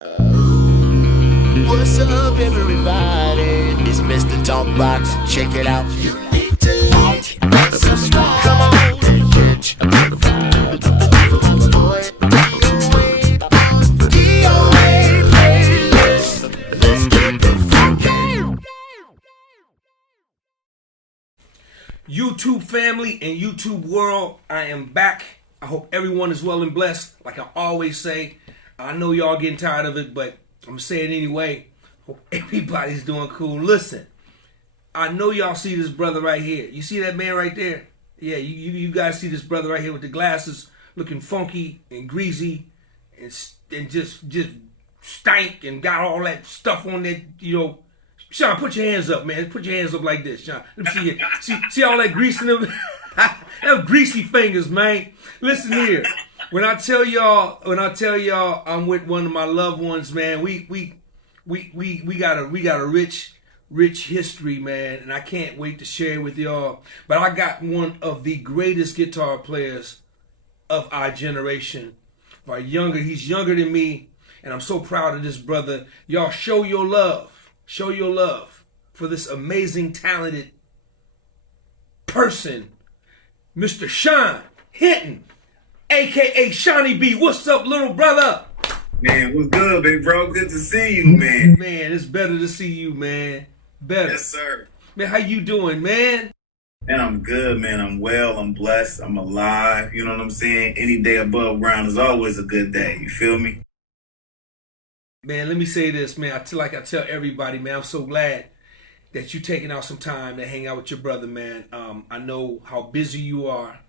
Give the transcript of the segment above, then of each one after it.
What's up, everybody? It's Mr. Talkbox. Check it out. You need to like, subscribe. Come on and catch a vibe. Boy, DOA playlist. Let's keep it funky. YouTube family and YouTube world, I am back. I hope everyone is well and blessed. Like I always say, I know y'all getting tired of it, but I'm gonna say it anyway. Hope everybody's doing cool. Listen, I know y'all see this brother right here. You see that man right there? Yeah, you guys see this brother right here with the glasses, looking funky and greasy, and just stank and got all that stuff on that. Shonn, put your hands up, man. Put your hands up like this, Shonn. Let me see it. See all that grease in them? Them greasy fingers, man. Listen here. When I tell y'all I'm with one of my loved ones, man, we got a rich history, man, and I can't wait to share it with y'all. But I got one of the greatest guitar players of our generation. He's younger than me, and I'm so proud of this brother. Y'all show your love for this amazing, talented person, Mr. Shonn Hinton, a.k.a. Shonny B. What's up, little brother? Man, what's good, big bro? Good to see you, man. Man, it's better to see you, man. Better. Yes, sir. Man, how you doing, man? Man, I'm good, man. I'm well. I'm blessed. I'm alive. You know what I'm saying? Any day above ground is always a good day. You feel me? Man, let me say this, man. I tell everybody, man, I'm so glad that you taking out some time to hang out with your brother, man. I know how busy you are.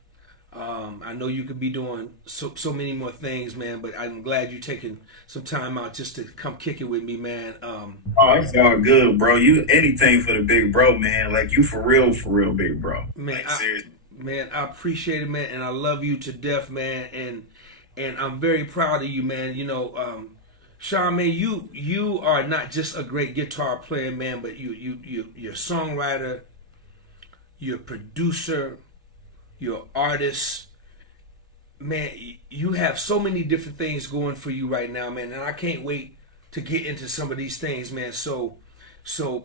I know you could be doing so many more things, man, but I'm glad you taking some time out just to come kick it with me, man. Oh, it's all good, bro. You anything for the big bro, man. Like you for real, big bro. Man, like, seriously. I appreciate it, man, and I love you to death, man. And I'm very proud of you, man. Shonn, man, you are not just a great guitar player, man, but you're a songwriter, you're a producer, you're an artist. Man, you have so many different things going for you right now, man, and I can't wait to get into some of these things, man, so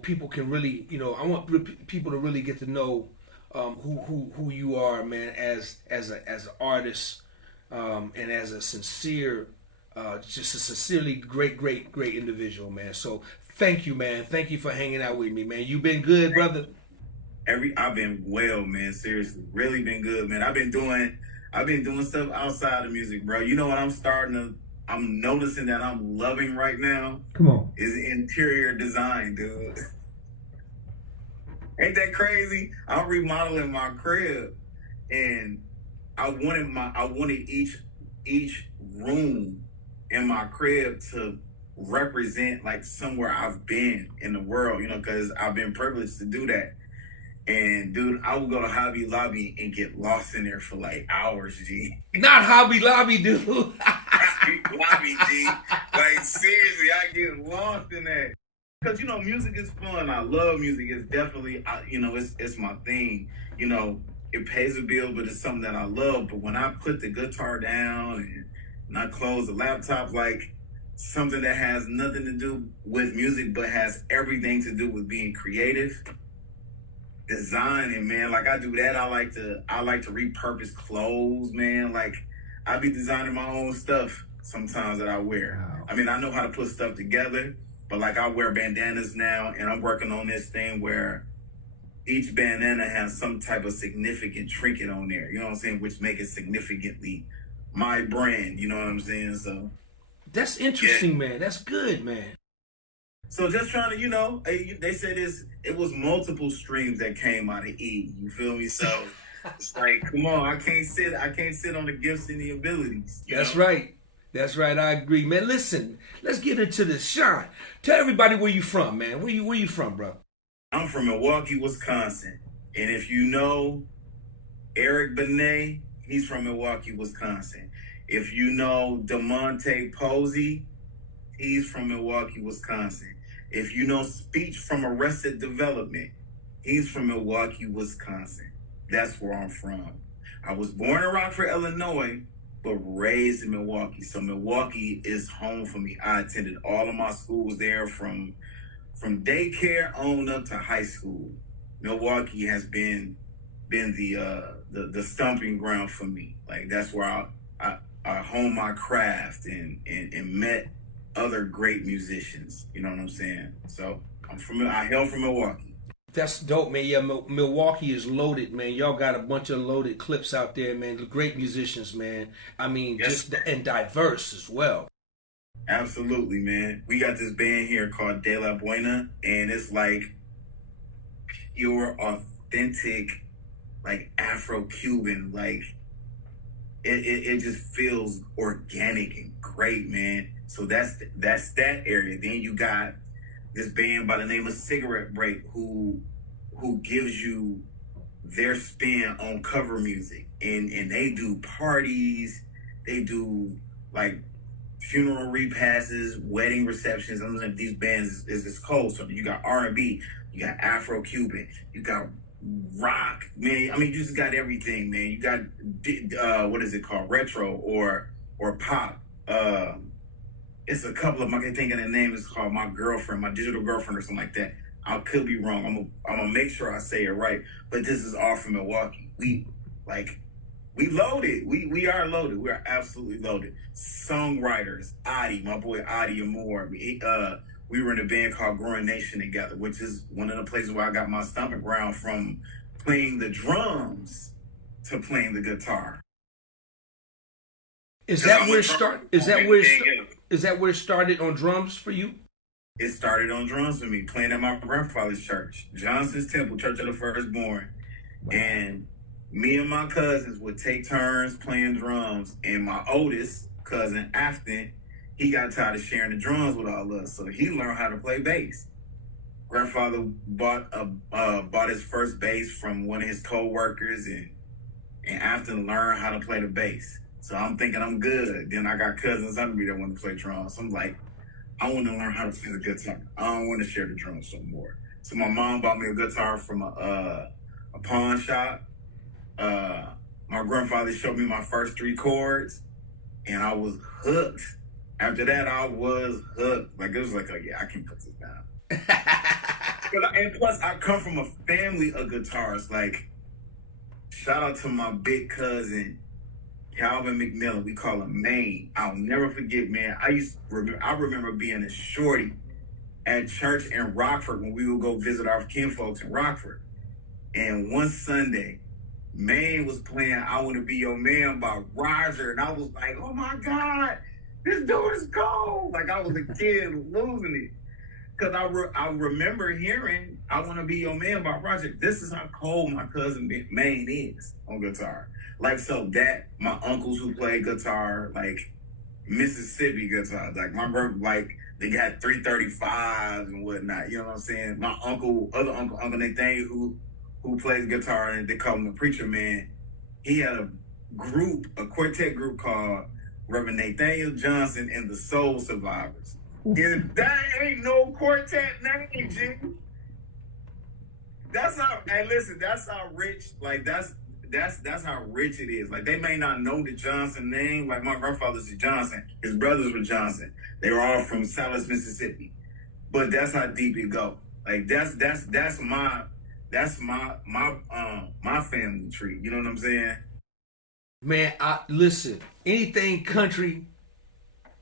people can really, I want people to really get to know who you are, man, as an artist, and as a sincere, just a sincerely great individual, man. So thank you, man. Thank you for hanging out with me, man. You been good, brother? I've been well, man. Seriously, really been good, man. I've been doing stuff outside of music, bro. You know what I'm noticing that I'm loving right now? Come on. Is interior design, dude. Ain't that crazy? I'm remodeling my crib, and I wanted each room in my crib to represent like somewhere I've been in the world, because I've been privileged to do that. And dude, I would go to Hobby Lobby and get lost in there for like hours, G. Not Hobby Lobby, dude. Hobby Lobby, G. Like seriously, I get lost in that. Because music is fun. I love music. It's definitely, it's my thing. It pays a bill, but it's something that I love. But when I put the guitar down and I close the laptop, like something that has nothing to do with music, but has everything to do with being creative, designing, man. Like I do that. I like to repurpose clothes, man. Like I be designing my own stuff sometimes that I wear. Wow. I mean, I know how to put stuff together, but like I wear bandanas now, and I'm working on this thing where each bandana has some type of significant trinket on there, you know what I'm saying, which make it significantly my brand, you know what I'm saying? So that's interesting, man. That's good, man. So just trying to, they said it was multiple streams that came out of E. You feel me? So it's like, come on, I can't sit on the gifts and the abilities. That's right. That's right. I agree, man. Listen, let's get into this. Shonn, tell everybody where you from, man. Where you from, bro? I'm from Milwaukee, Wisconsin. And if you know Eric Benet, he's from Milwaukee, Wisconsin. If you know DeMonte Posey, he's from Milwaukee, Wisconsin. If you know Speech from Arrested Development, he's from Milwaukee, Wisconsin. That's where I'm from. I was born in Rockford, Illinois, but raised in Milwaukee. So Milwaukee is home for me. I attended all of my schools there from daycare on up to high school. Milwaukee has been the stomping ground for me. Like that's where I honed my craft and met other great musicians. You know what I'm saying? So I hail from Milwaukee. That's dope, man. Yeah, Milwaukee is loaded, man. Y'all got a bunch of loaded clips out there, man. Great musicians, man. I mean, Yes. and diverse as well. Absolutely, man. We got this band here called De La Buena, and it's like pure, authentic, like Afro-Cuban. Like it just feels organic and great, man. So that's that area. Then you got this band by the name of Cigarette Break who gives you their spin on cover music, and they do parties, they do like funeral repasses, wedding receptions. I'm like, these bands is cold. So you got R&B, you got Afro-Cuban, you got rock, man. I mean, you just got everything, man. You got what is it called, retro or pop. It's a couple of them. I can think of the name. It's called My Girlfriend, My Digital Girlfriend, or something like that. I could be wrong. I'm gonna make sure I say it right. But this is all from Milwaukee. We loaded. We are loaded. We are absolutely loaded. Songwriters, Adi, my boy Adi Amore. We were in a band called Growing Nation together, which is one of the places where I got my stomping ground from playing the drums to playing the guitar. Is that where it started on drums for you? It started on drums for me, playing at my grandfather's church, Johnson's Temple, Church of the Firstborn. Wow. And me and my cousins would take turns playing drums. And my oldest cousin, Afton, he got tired of sharing the drums with all of us, so he learned how to play bass. Grandfather bought his first bass from one of his co-workers, and Afton learned how to play the bass. So I'm thinking I'm good. Then I got cousins under me that want to play drums. So I'm like, I want to learn how to play the guitar. I don't want to share the drums no more. So my mom bought me a guitar from a pawn shop. My grandfather showed me my first 3 chords, and I was hooked. After that, I was hooked. Like, it was like, oh yeah, I can put this down. And plus, I come from a family of guitarists. Like, shout out to my big cousin, Calvin McMillan. We call him Maine. I'll never forget, man. I remember being a shorty at church in Rockford when we would go visit our kinfolks in Rockford. And one Sunday, Maine was playing I Want to Be Your Man by Roger. And I was like, oh my God, this dude is cold. Like, I was a kid losing it. Because I remember hearing I Want to Be Your Man by Roger. This is how cold my cousin Maine is on guitar. Like, so that, my uncles who played guitar, like Mississippi guitar, like my brother, like they got 335s and whatnot, you know what I'm saying? My Uncle Nathaniel, who plays guitar, and they call him the preacher man, he had a quartet group called Reverend Nathaniel Johnson and the Soul Survivors. If that ain't no quartet name, G. That's how, and listen, that's how rich, like that's how rich it is. Like, they may not know the Johnson name. Like, my grandfather's a Johnson. His brothers were Johnson. They were all from Salis, Mississippi. But that's how deep it go. Like, that's my family tree. You know what I'm saying? Man, listen. Anything country,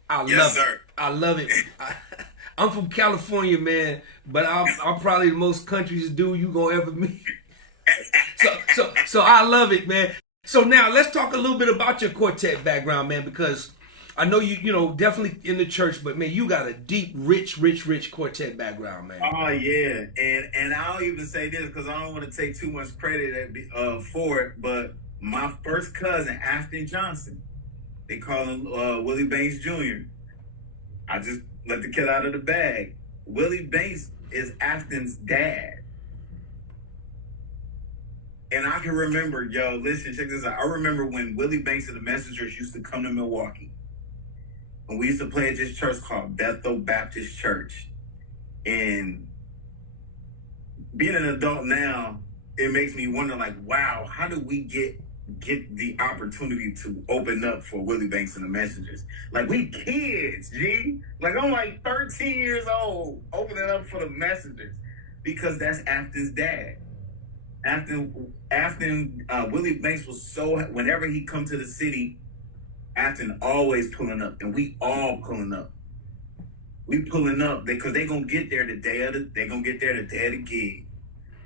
I yes, love sir. it. I love it. I'm from California, man, but I'm probably the most country's dude you gonna ever meet. So I love it, man. So now let's talk a little bit about your quartet background, man, because I know you know, definitely in the church, but man, you got a deep, rich quartet background, man. Oh yeah, and I'll even say this because I don't want to take too much credit for it, but my first cousin, Afton Johnson, they call him Willie Banks Jr. I just let the cat out of the bag. Willie Banks is Afton's dad. And I can remember, yo, listen, check this out. I remember when Willie Banks and the Messengers used to come to Milwaukee. And we used to play at this church called Bethel Baptist Church. And being an adult now, it makes me wonder, like, wow, how do we get get the opportunity to open up for Willie Banks and the Messengers. Like, we kids, G. Like, I'm like 13 years old opening up for the Messengers because that's Afton's dad. Afton, Willie Banks was so, whenever he come to the city, Afton always pulling up, and we all pulling up. We pulling up because they gonna get there the day of the gig.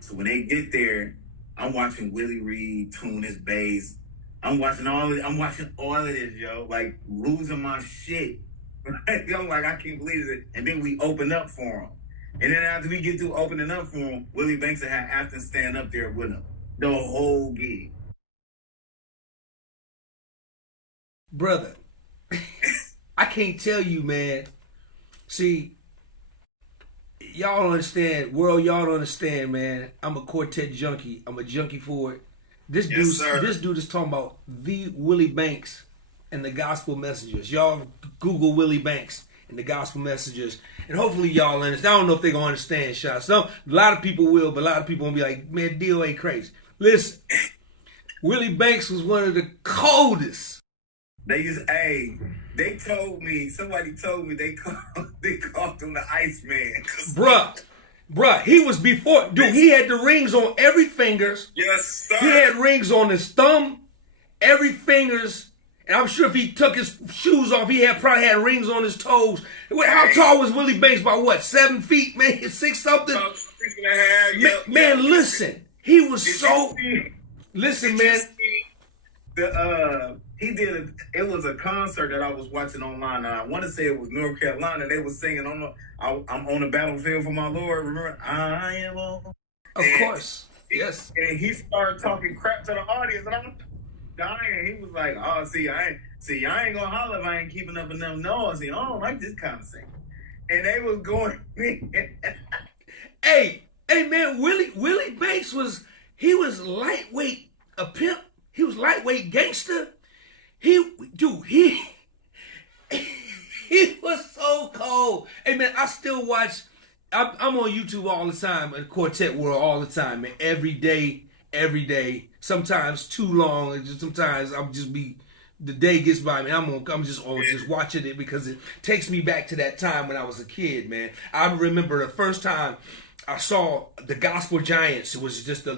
So when they get there, I'm watching Willie Reed tune his bass. I'm watching all of this, yo, like losing my shit. I'm like, I can't believe it. And then we open up for him. And then after we get through opening up for him, Willie Banks will have Afton stand up there with him the whole gig. Brother, I can't tell you, man. See, y'all don't understand. World, y'all don't understand, man. I'm a quartet junkie. I'm a junkie for it. This dude is talking about the Willie Banks and the Gospel Messengers. Y'all Google Willie Banks and the Gospel Messengers, and hopefully y'all understand. I don't know if they're gonna understand, Shonn. A lot of people will, but a lot of people gonna be like, man, DOA crazy. Listen, Willie Banks was one of the coldest. Somebody told me they called him the Iceman. Bruh, he was before, dude, he had the rings on every fingers. Yes, sir. He had rings on his thumb, every fingers, and I'm sure if he took his shoes off, he probably had rings on his toes. How tall was Willie Banks? By what, 7 feet, man? 6 something? 6.5, man, listen, he was listen, man. It was a concert that I was watching online, and I want to say it was North Carolina. They were singing I'm on the battlefield for my Lord. Remember, I am on. Of course, yes. And he started talking crap to the audience, and I'm dying. He was like, "Oh, I ain't gonna holler if I ain't keeping up enough noise. I don't like this kind of singing." And they was going. Hey, man, Willie Banks was lightweight, a pimp. He was lightweight gangster. He was so cold. Hey, man, I still watch. I'm on YouTube all the time, in Quartet World all the time, man. Every day. Sometimes too long. Sometimes the day gets by me. I'm just watching it because it takes me back to that time when I was a kid, man. I remember the first time I saw the Gospel Giants. It was just the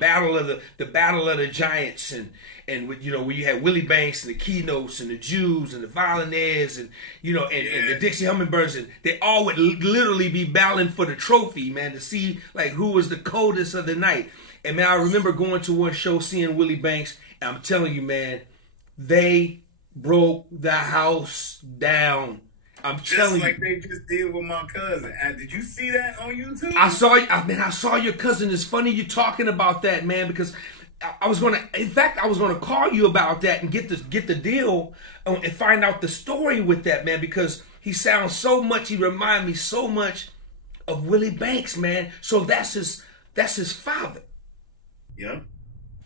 battle of the Giants, and where you had Willie Banks and the Keynotes and the Jews and the Violinaires and the Dixie Hummingbirds, and they all would literally be battling for the trophy, man, to see like who was the coldest of the night. And man, I remember going to one show, seeing Willie Banks, and I'm telling you, man, they broke the house down. I'm telling you. Just like they just did with my cousin. Did you see that on YouTube? I saw your cousin. It's funny you talking about that, man, because I was gonna call you about that and get the deal and find out the story with that, man, because he remind me so much of Willie Banks, man. So that's his father. Yeah.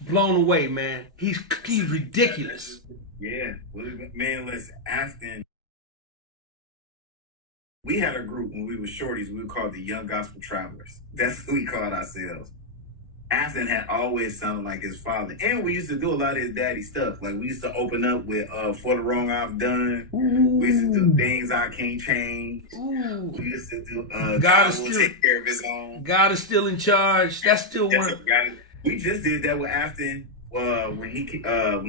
Blown away, man. He's ridiculous. Yeah. Man, listen, Afton. We had a group when we were shorties. We were called the Young Gospel Travelers. That's what we called ourselves. Afton had always sounded like his father. And we used to do a lot of his daddy stuff. Like, we used to open up with For the Wrong I've Done. Ooh. We used to do Things I Can't Change. Ooh. We used to do God Will Take Care of His Own. God is Still in Charge. That's still one. We just did that with Afton when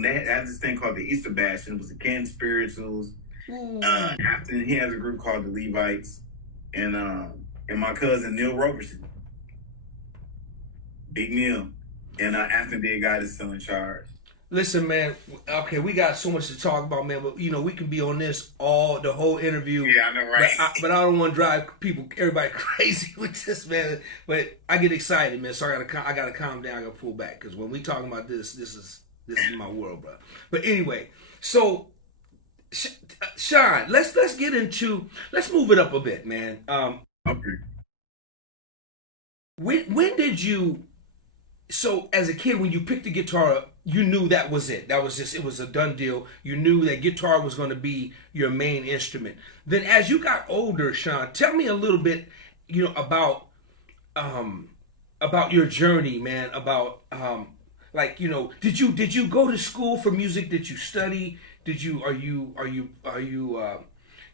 they had this thing called the Easter Bash, and it was the Canton Spirituals. Afton, he has a group called the Levites, and my cousin Neil Roberson, Big Neil, and Afton did God is Still in Charge. Listen, man. Okay, we got so much to talk about, man. But we can be on this the whole interview. Yeah, I know, right? But I don't want to drive everybody crazy with this, man. But I get excited, man. So I gotta calm down. I gotta pull back because when we talking about this is my world, bro. But anyway, so. Shonn, let's move it up a bit, man. Okay. When did you? So as a kid, when you picked the guitar up, you knew that was it. It was a done deal. You knew that guitar was going to be your main instrument. Then as you got older, Shonn, tell me a little bit, about your journey, man. About Like, you know, did you go to school for music? Did you study? Did you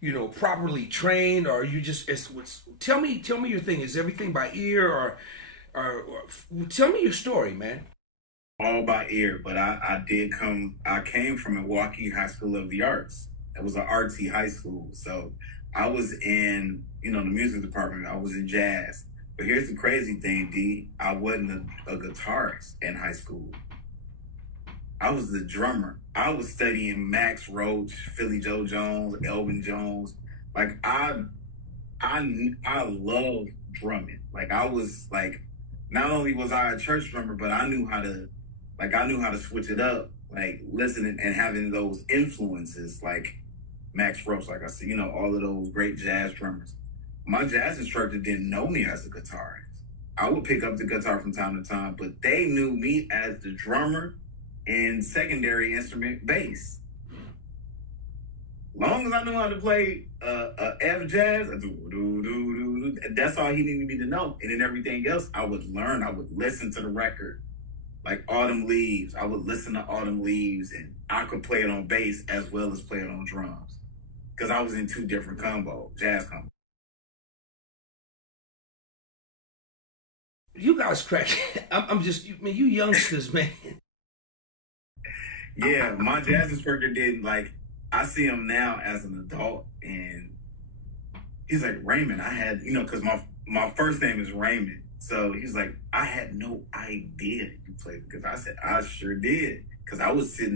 you know, properly trained, or are you just tell me your thing. Is everything by ear, or tell me your story, man. All by ear, but I came from Milwaukee High School of the Arts. It was an artsy high school. So I was in, you know, the music department. I was in jazz. But here's the crazy thing, D. I wasn't a guitarist in high school. I was the drummer. I was studying Max Roach, Philly Joe Jones, Elvin Jones. Like I love drumming. Like I was like, not only was I a church drummer, but I knew how to switch it up. Like listening and having those influences, like Max Roach, like I said, you know, all of those great jazz drummers. My jazz instructor didn't know me as a guitarist. I would pick up the guitar from time to time, but they knew me as the drummer and secondary instrument bass. Long as I knew how to play F jazz, that's all he needed me to know. And then everything else, I would learn. I would listen to the record, like Autumn Leaves. I would listen to Autumn Leaves, and I could play it on bass as well as play it on drums, because I was in two different jazz combos. You guys crack. I'm just, man, you youngsters, man. Yeah, my jazz instructor did, like, I see him now as an adult, and he's like, Raymond, I had, you know, because my first name is Raymond. So he's like, I had no idea you played, because I said, I sure did. Because I was sitting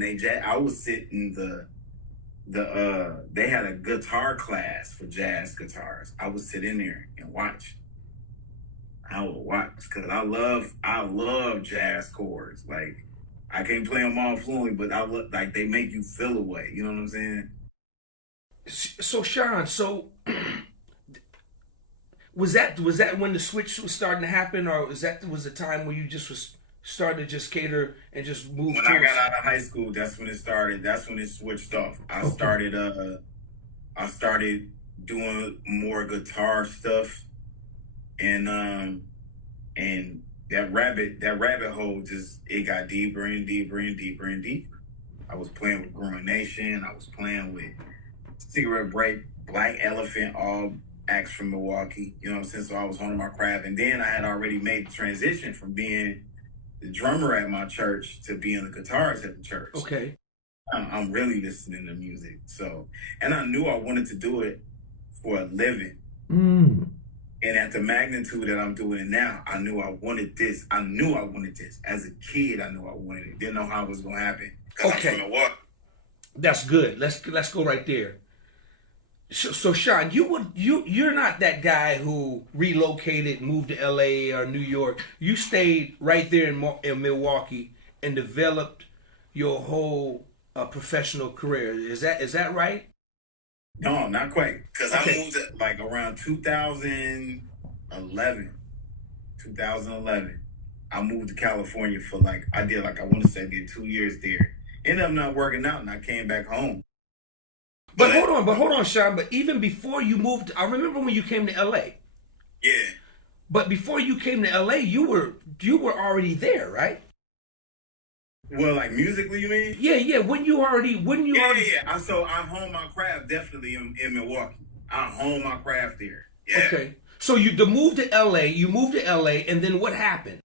they had a guitar class for jazz guitars. I would sit in there and watch. I would watch, because I love jazz chords. Like, I can't play them all fluently, but like they make you feel a way. You know what I'm saying? So Shonn, was that when the switch was starting to happen, or was the time where you just was starting to just cater and just move? When I got out of high school, that's when it started. That's when it switched off. I started doing more guitar stuff, and that rabbit hole it got deeper and deeper and deeper and deeper. I was playing with Growing Nation. I was playing with Cigarette Break, Black Elephant, all acts from Milwaukee. You know what I'm saying? So I was honing my craft, and then I had already made the transition from being the drummer at my church to being the guitarist at the church. Okay. I'm really listening to music. So, and I knew I wanted to do it for a living. And at the magnitude that I'm doing it now, I knew I wanted this. As a kid, I knew I wanted it. Didn't know how it was going to happen. Okay. I'm from Milwaukee. That's good. Let's go right there. So Shonn, you're not that guy who relocated, moved to LA or New York. You stayed right there in Milwaukee and developed your whole professional career. Is that right? No, not quite. Because Okay. I moved at like around 2011. I moved to California for I want to say 2 years there. Ended up not working out, and I came back home. But hold on, Shonn. But even before you moved, I remember when you came to LA. Yeah. But before you came to LA, you were already there, right? Well, like musically, you mean? Yeah. Yeah. So I honed my craft definitely in Milwaukee. I honed my craft there. Yeah. Okay. So you moved to LA, and then what happened?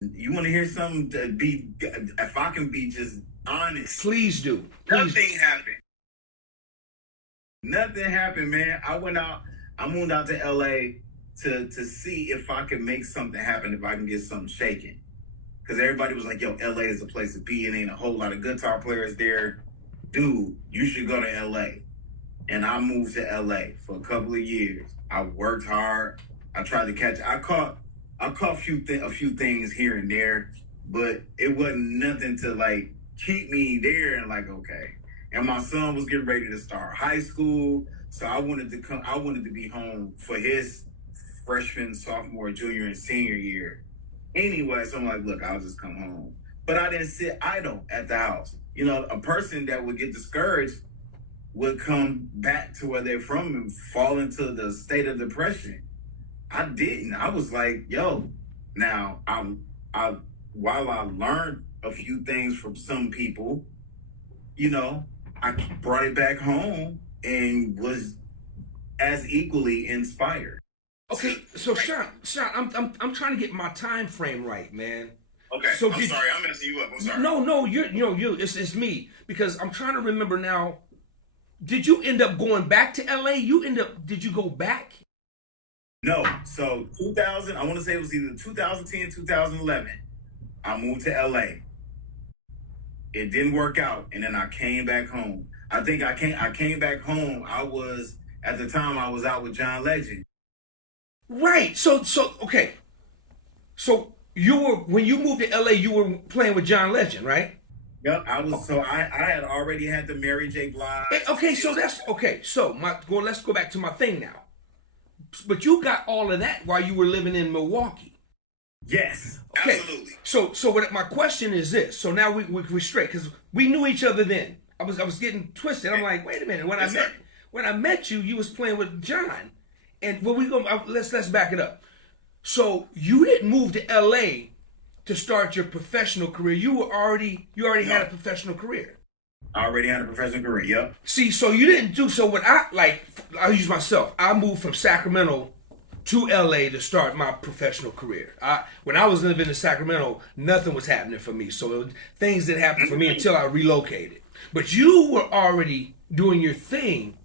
You want to hear something to be, if I can be just honest. Please do. Nothing happened, man. I moved out to LA to see if I could make something happen, if I can get something shaking. Because everybody was like, yo, LA is a place to be, and ain't a whole lot of guitar players there. Dude, you should go to LA. And I moved to LA for a couple of years. I worked hard. I tried to catch. I caught a few things here and there, but it wasn't nothing to keep me there and okay. And my son was getting ready to start high school, so I wanted to be home for his freshman, sophomore, junior, and senior year. Anyway, so I'm like, look, I'll just come home. But I didn't sit idle at the house. You know, a person that would get discouraged would come back to where they're from and fall into the state of depression. I didn't. I was like, yo, now I while I learned a few things from some people, you know, I brought it back home and was as equally inspired. Okay, so Shonn, I'm trying to get my time frame right, man. Okay, So I'm sorry, I'm messing you up. I'm sorry. No, it's me because I'm trying to remember now. Did you end up going back to LA? Did you go back? No, so 2000, I want to say it was either 2010, 2011. I moved to LA. It didn't work out, and then I came back home. I came back home. At the time I was out with John Legend. Right. So okay. So when you moved to LA, you were playing with John Legend, right? Yep, I was. So I had already had the Mary J. Blige. Okay, so that's okay. So let's go back to my thing now. But you got all of that while you were living in Milwaukee. Yes, Okay. absolutely. So my question is this. So now we're straight because we knew each other then. I was getting twisted. I'm like, wait a minute. When I met you, you was playing with John, and let's back it up. So you didn't move to LA to start your professional career. You already had a professional career. I already had a professional career. Yep. See, so you didn't do so. I'll use myself. I moved from Sacramento to LA to start my professional career. When I was living in Sacramento, nothing was happening for me. So things didn't happen for me until I relocated. But you were already doing your thing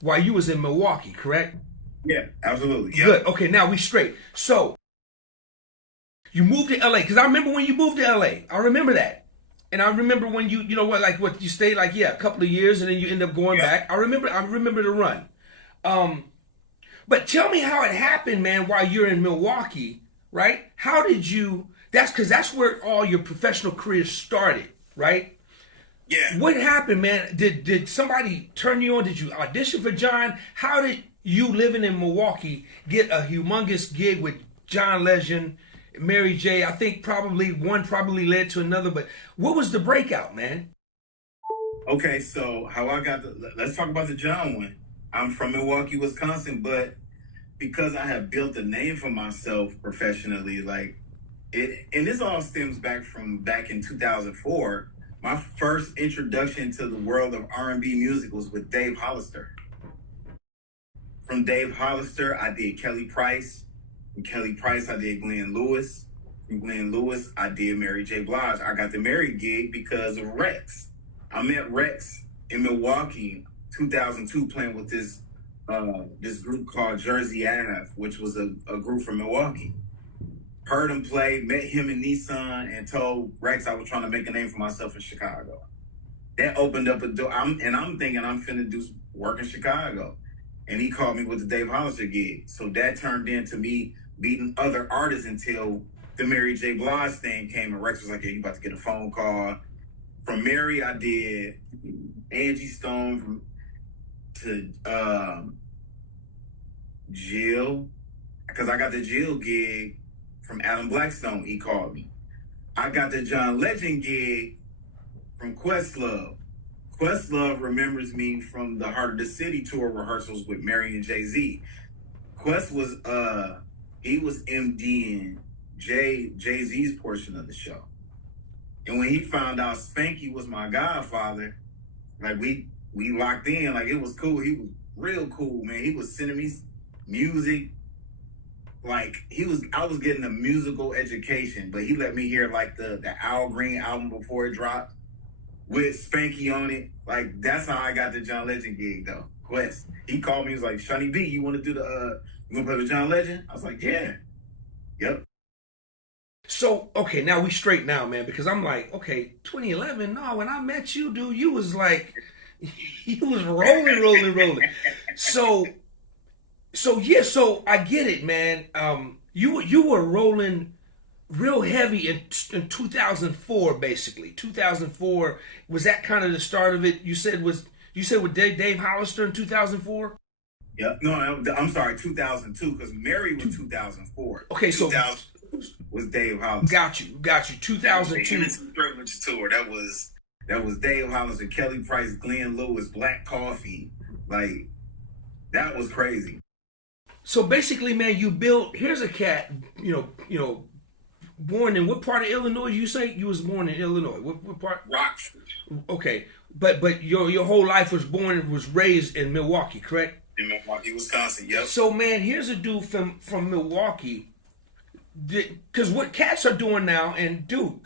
while you was in Milwaukee, correct? Yeah, absolutely. Yep. Good. Okay, now we straight. So you moved to LA because I remember when you moved to LA. I remember that. And I remember when you know what you stayed a couple of years and then you end up going back. I remember the run. But tell me how it happened, man, while you're in Milwaukee, right? How did you that's where all your professional career started, right? Yeah. What happened, man? Did somebody turn you on? Did you audition for John? How did you living in Milwaukee get a humongous gig with John Legend, Mary J? I think one led to another, but what was the breakout, man? Okay, so let's talk about the John one. I'm from Milwaukee, Wisconsin, but because I have built a name for myself professionally, and this all stems back in 2004. My first introduction to the world of R&B music was with Dave Hollister. From Dave Hollister, I did Kelly Price. From Kelly Price, I did Glenn Lewis. From Glenn Lewis, I did Mary J. Blige. I got the Mary gig because of Rex. I met Rex in Milwaukee, 2002, playing with this group called Jersey Ave, which was a group from Milwaukee. Heard him play, met him in Nissan, and told Rex I was trying to make a name for myself in Chicago. That opened up a door. I'm thinking I'm finna do work in Chicago. And he called me with the Dave Hollister gig. So that turned into me beating other artists until the Mary J. Blige thing came, and Rex was like, yeah, you about to get a phone call. From Mary, I did Angie Stone to Jill, because I got the Jill gig from Adam Blackstone. He called me. I got the John Legend gig from Questlove. Questlove remembers me from the Heart of the City tour rehearsals with Mary and Jay-Z. Quest was he was MDing Jay-Z's portion of the show. And when he found out Spanky was my godfather, we locked in, it was cool. He was real cool, man. He was sending me music. I was getting a musical education, but he let me hear the Al Green album before it dropped with Spanky on it. That's how I got the John Legend gig though. Quest. He called me, he was like, Shonny B, you wanna do you wanna play with John Legend? I was like, yeah. Yep. So, okay, now we straight now, man, because I'm like, okay, 2011, no, when I met you, dude, you was you was rolling. So I get it, man. You were rolling real heavy in 2004, basically. 2004, was that kind of the start of it? You said with Dave Hollister in 2004? Yeah, no, I'm sorry, 2002, because Mary was 2004. Okay, so 2000 was Dave Hollister. Got you. 2002. Privilege tour. That was Dave Hollister, Kelly Price, Glenn Lewis, Black Coffee. That was crazy. So basically, man, you built. Here's a cat, born in what part of Illinois? You say you was born in Illinois. What part? Rockford. Okay, but your whole life was raised in Milwaukee, correct? In Milwaukee, Wisconsin. Yep. So man, here's a dude from Milwaukee. Because what cats are doing now, and dude,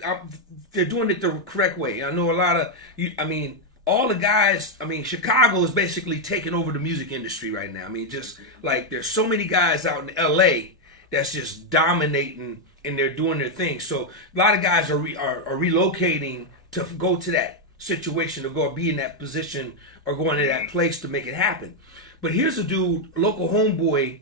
they're doing it the correct way. I know a lot of all the guys. Chicago is basically taking over the music industry right now. Just like there's so many guys out in LA that's just dominating, and they're doing their thing. So a lot of guys are relocating to go to that situation, to go be in that position, or going to that place to make it happen. But here's a dude, local homeboy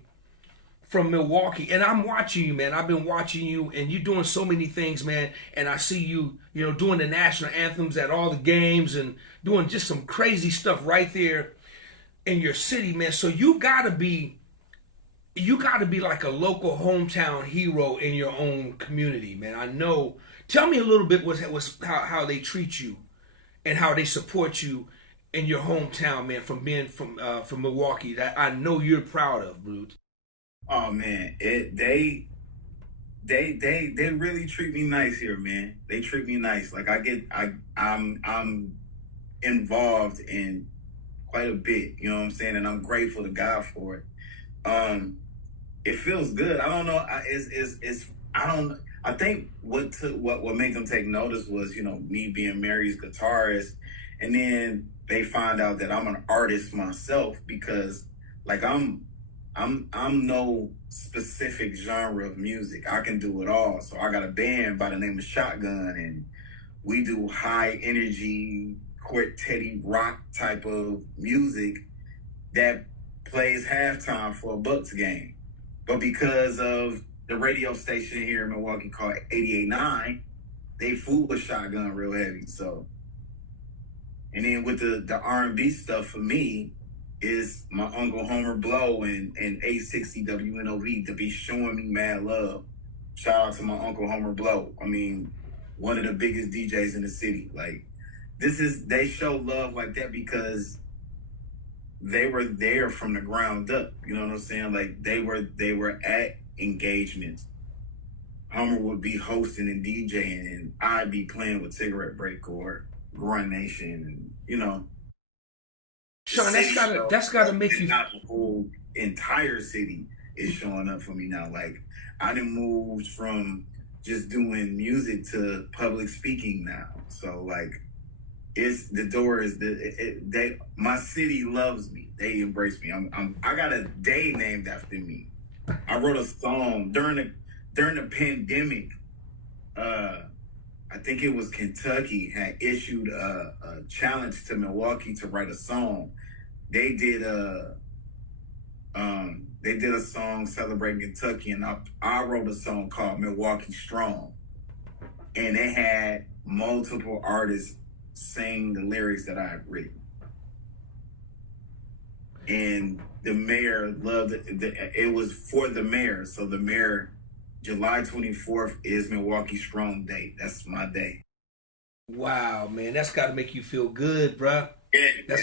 from Milwaukee, and I'm watching you, man. I've been watching you, and you're doing so many things, man. And I see you, doing the national anthems at all the games and doing just some crazy stuff right there in your city, man. So you gotta be like a local hometown hero in your own community, man. I know. Tell me a little bit how they treat you and how they support you in your hometown, man. From being from Milwaukee, that I know you're proud of, Brute. Oh man, they really treat me nice here, man. They treat me nice. Like I'm involved in quite a bit, you know what I'm saying, and I'm grateful to God for it. It feels good. I don't know. I think what made them take notice was, me being Mary's guitarist, and then they find out that I'm an artist myself, because like I'm no specific genre of music. I can do it all. So I got a band by the name of Shotgun, and we do high energy quartet-y rock type of music that plays halftime for a Bucks game. But because of the radio station here in Milwaukee called 88.9, they fool with Shotgun real heavy. So, and then with the R&B stuff for me, is my Uncle Homer Blow and 860 WNOV to be showing me mad love. Shout out to my Uncle Homer Blow. One of the biggest DJs in the city. Like, they show love like that because they were there from the ground up. You know what I'm saying? Like, they were at engagements. Homer would be hosting and DJing, and I'd be playing with Cigarette Break or Grunt Nation, and Shonn, that's gotta make you. Not the whole entire city is showing up for me now. Like, I done moved from just doing music to public speaking now. So like, my city loves me. They embrace me. I got a day named after me. I wrote a song during the pandemic. I think it was Kentucky had issued a challenge to Milwaukee to write a song. They did a song celebrating Kentucky, and I wrote a song called Milwaukee Strong, and it had multiple artists sing the lyrics that I had written. And the mayor loved it. It was for the mayor, so the mayor. July 24th is Milwaukee Strong Day. That's my day. Wow, man, that's got to make you feel good, bruh. Yeah, it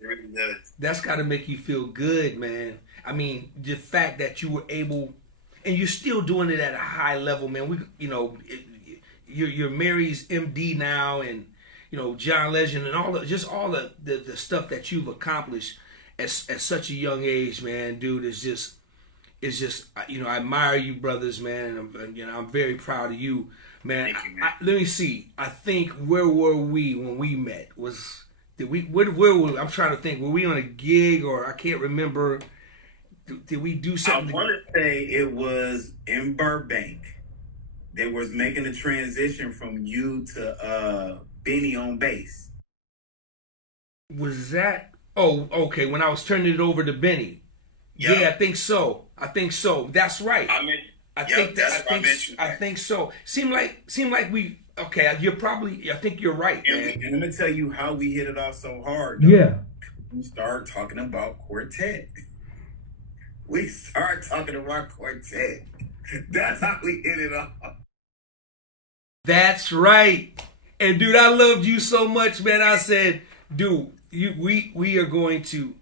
really does. That's got to make you feel good, man. The fact that you were able, and you're still doing it at a high level, man. You're Mary's MD now, and John Legend, and all the stuff that you've accomplished at such a young age, man, dude. It's just I admire you, brothers, man, and I'm very proud of you, man. Thank you, man. Let me see. I think, where were we when we met? Where were we? I'm trying to think. Were we on a gig, or I can't remember? Did we do something? I want to say it was in Burbank. They was making a transition from you to Benny on bass. Was that? Oh, okay. When I was turning it over to Benny. Yep. Yeah, I think so. That's right. I think so. Seemed like we. Okay, you're probably. I think you're right, man. And let me tell you how we hit it off so hard. Though. Yeah. We start talking about quartet. That's how we hit it off. That's right. And dude, I loved you so much, man. I said, dude, we are going to,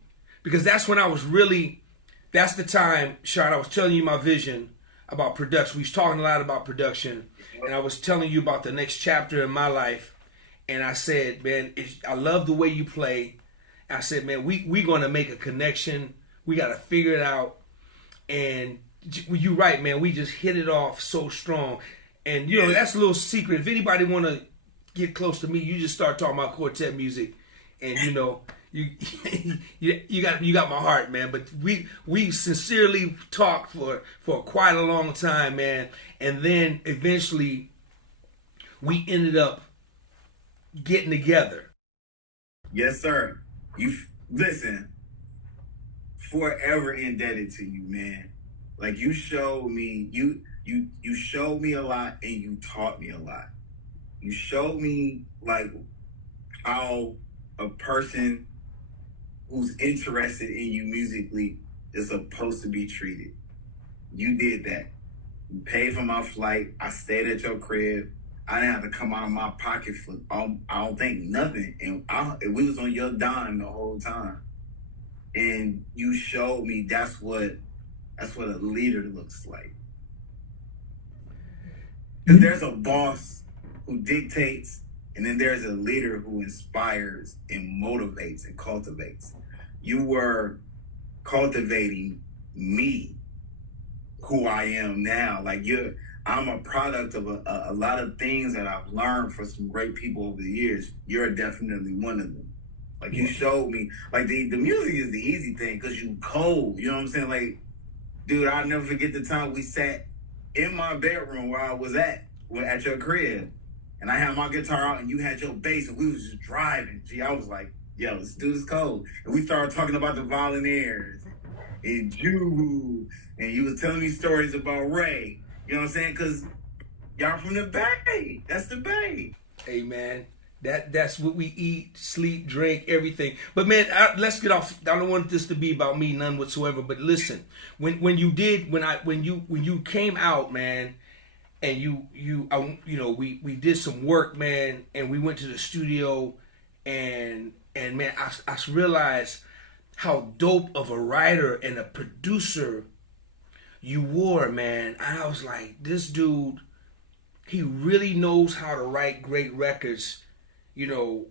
because that's when I was really. That's the time, Shonn, I was telling you my vision about production. We was talking a lot about production. and I was telling you about the next chapter in my life, and I said, man, I love the way you play. I said, man, we gonna make a connection. We gotta figure it out. And you're right, man. We just hit it off so strong. And you know, that's a little secret. If anybody wanna get close to me, you just start talking about quartet music, and you know, you you got my heart, man. But we sincerely talked for quite a long time, man. And then eventually we ended up getting together. Yes, sir. You listen. Forever indebted to you, man. Like you showed me, you showed me a lot, and you taught me a lot. You showed me like how a person who's interested in you musically is supposed to be treated. You did that. You paid for my flight. I stayed at your crib. I didn't have to come out of my pocket for I don't think nothing, and we was on your dime the whole time. And you showed me that's what a leader looks like. Because there's a boss who dictates, and then there's a leader who inspires and motivates and cultivates. You were cultivating me, who I am now. Like I'm a product of a lot of things that I've learned from some great people over the years. You're definitely one of them. Like you showed me, like the music is the easy thing because you cold. You know what I'm saying? Like, dude, I'll never forget the time we sat in my bedroom where I was at your crib, and I had my guitar out and you had your bass, and we was just driving. Gee, I was like, yo, this dude is cold. And we started talking about the Volunteers and Jubu, and you was telling me stories about Ray. You know what I'm saying? Because y'all from the Bay. That's the Bay. Hey, man. That's what we eat, sleep, drink, everything. But man, let's get off. I don't want this to be about me, none whatsoever. But listen, when you came out, man, and we did some work, man, and we went to the studio, and man, I realized how dope of a writer and a producer you were, man. And I was like, this dude, he really knows how to write great records. You know,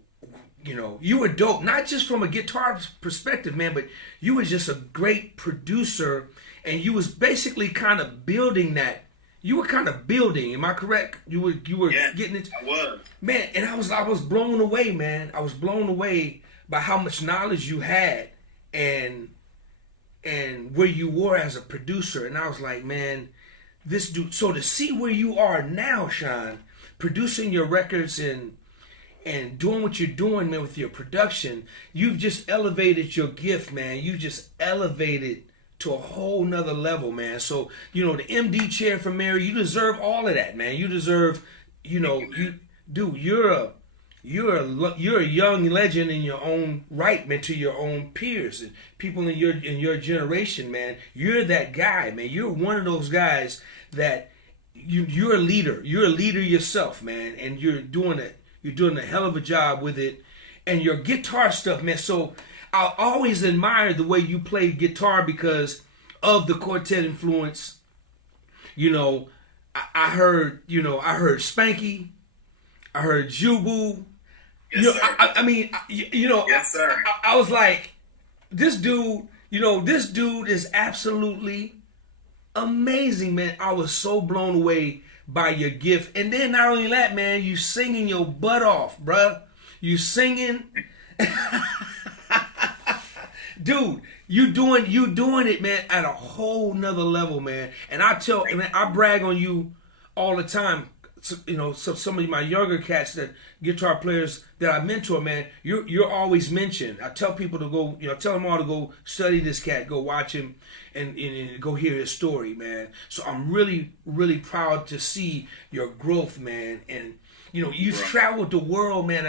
you were dope, not just from a guitar perspective, man, but you was just a great producer, and you was basically kind of building that. You were kind of building. Am I correct? You were getting it. I was, man, and I was blown away, man. I was blown away by how much knowledge you had, and where you were as a producer. And I was like, man, this dude. So to see where you are now, Shonn, producing your records and doing what you're doing, man, with your production, you've just elevated your gift, man. You just elevated to a whole nother level, man. So, you know, the MD chair for Mary, you deserve all of that, man. You deserve, you're a young legend in your own right, man, to your own peers and people in your generation, man. You're that guy, man. You're one of those guys that you're a leader. You're a leader yourself, man, and you're doing it. You're doing a hell of a job with it. And your guitar stuff, man. So I always admire the way you play guitar because of the quartet influence. You know, I heard Spanky. I heard Jubu. Yes, sir. I mean, yes, sir. I was like, this dude is absolutely amazing, man. I was so blown away by your gift. And then not only that, man, you singing your butt off, bruh. You singing. Dude, you doing it, man, at a whole nother level, man. And I brag on you all the time. You know, some of my younger cats, that guitar players that I mentor, man, you're always mentioned. I tell people to go, tell them all to go study this cat, go watch him, and go hear his story, man. So I'm really, really proud to see your growth, man. And you've traveled the world, man,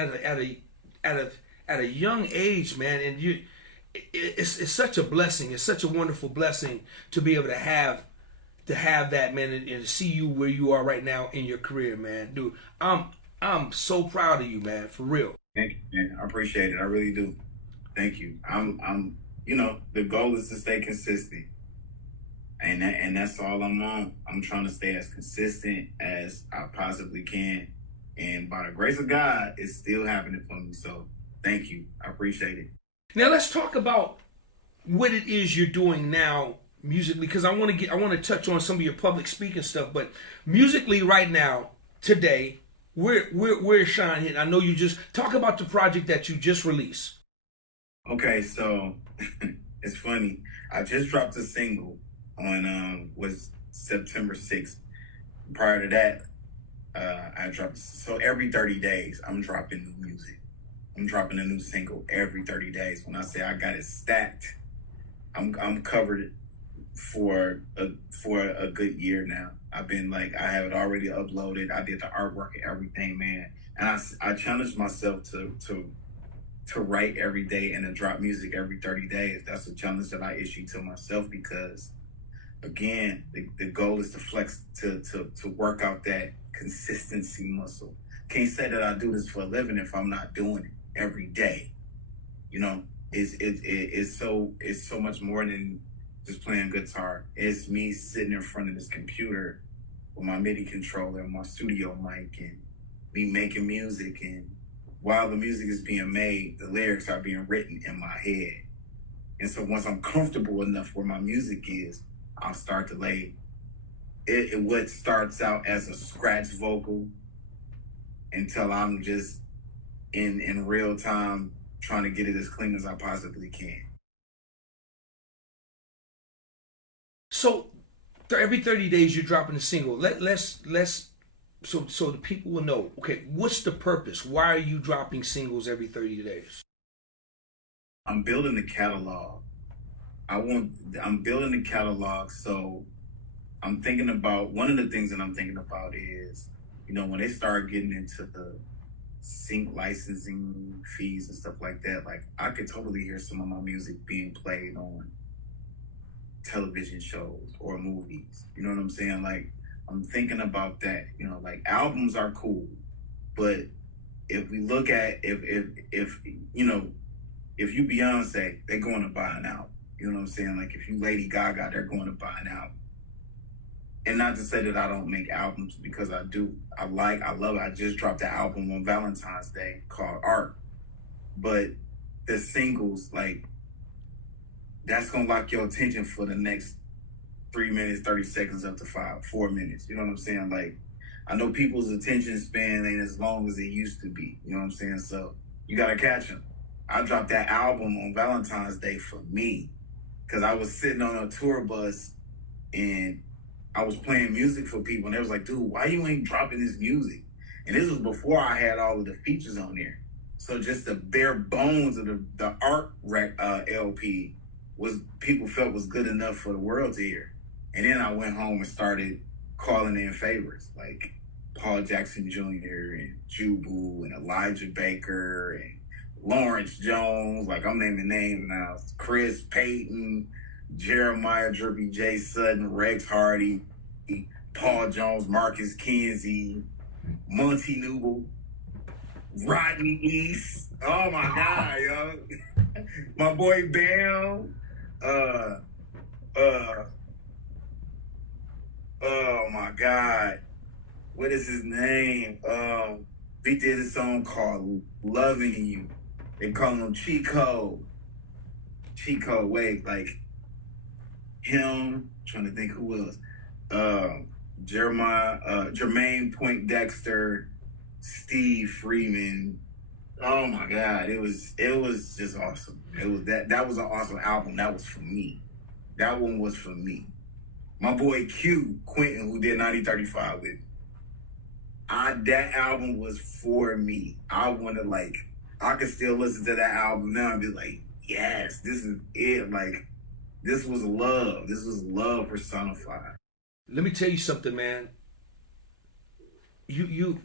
at a young age, man. And it's such a blessing. It's such a wonderful blessing to be able to have that, man, and to see you where you are right now in your career, man. Dude, I'm so proud of you, man, for real. Thank you, man. I appreciate it. I really do. Thank you. I'm the goal is to stay consistent. and that's all I'm on. I'm trying to stay as consistent as I possibly can, and by the grace of God, it's still happening for me. So thank you, I appreciate it. Now let's talk about what it is you're doing now musically, because I want to touch on some of your public speaking stuff. But musically, right now, today, where's Shonn Hinton? I know you just talk about the project that you just released. Okay, so it's funny. I just dropped a single on was September 6th. Prior to that, I dropped, so every 30 days I'm dropping new music. I'm dropping a new single every 30 days. When I say I got it stacked, I'm covered for a good year now. I've been like, I have it already uploaded. I did the artwork and everything, man. And I challenged myself to write every day and to drop music every 30 days. That's a challenge that I issue to myself because, again, the goal is to flex, to work out that consistency muscle. Can't say that I do this for a living if I'm not doing it every day. You know, it's so much more than just playing guitar. It's me sitting in front of this computer with my MIDI controller and my studio mic and me making music, and while the music is being made, the lyrics are being written in my head. And so once I'm comfortable enough where my music is, I'll start to lay it what starts out as a scratch vocal until I'm just in real time trying to get it as clean as I possibly can. So every 30 days you're dropping a single. Let's so the people will know, okay, what's the purpose? Why are you dropping singles every 30 days? I'm building the catalog. I'm building the catalog, so I'm thinking about, one of the things that I'm thinking about is, you know, when they start getting into the sync licensing fees and stuff like that, like I could totally hear some of my music being played on television shows or movies. You know what I'm saying? Like, I'm thinking about that. You know, like albums are cool, but if we look at if you know, if you Beyonce, they're going to buy an album. You know what I'm saying? Like if you Lady Gaga, they're going to buy an album. And not to say that I don't make albums, because I do. I love it. I just dropped an album on Valentine's Day called Art. But the singles, like, that's gonna lock your attention for the next 3 minutes, 30 seconds up to 4 minutes. You know what I'm saying? Like, I know people's attention span ain't as long as it used to be. You know what I'm saying? So you gotta catch them. I dropped that album on Valentine's Day for me, because I was sitting on a tour bus and I was playing music for people, and they was like, dude, why you ain't dropping this music? And this was before I had all of the features on there. So just the bare bones of the art LP was, people felt was good enough for the world to hear. And then I went home and started calling in favorites like Paul Jackson Jr. and Jubu and Elijah Baker and Lawrence Jones. Like, I'm naming names now. Chris Payton, Jeremiah Drippy J. Sutton, Rex Hardy, Paul Jones, Marcus Kinsey, Monty Newell, Rodney East. Oh my God, yo. My boy Bam. Oh my God. What is his name? We did a song called Loving You. They call him Chico. Wait, like him, trying to think who else. Jermaine Poindexter, Steve Freeman. Oh my God, it was just awesome. That was an awesome album. That was for me. That one was for me. My boy Q, Quentin, who did 9035 with me. That album was for me. I wanna, like, I could still listen to that album now and be like, yes, this is it. Like, this was love. This was love personified. Let me tell you something, man. You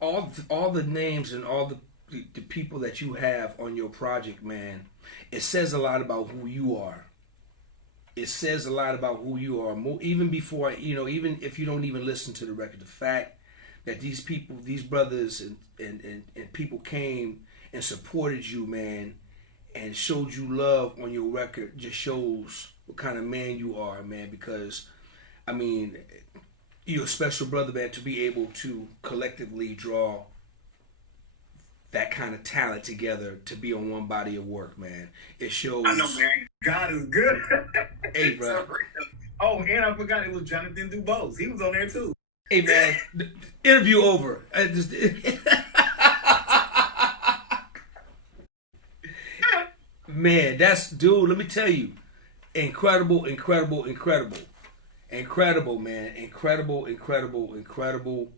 all the names and all the people that you have on your project, man, it says a lot about who you are. It says a lot about who you are. Even before, you know, even if you don't even listen to the record, the fact that these people, these brothers and people came and supported you, man, and showed you love on your record just shows what kind of man you are, man. Because I mean, you're a special brother, man, to be able to collectively draw that kind of talent together to be on one body of work, man. It shows. I know, man. God is good. Hey, bro. Oh, and I forgot it was Jonathan Dubose. He was on there too. Hey, man. Interview over. Man, that's, dude, let me tell you. Incredible, incredible, incredible. Incredible, man. Incredible, incredible, incredible.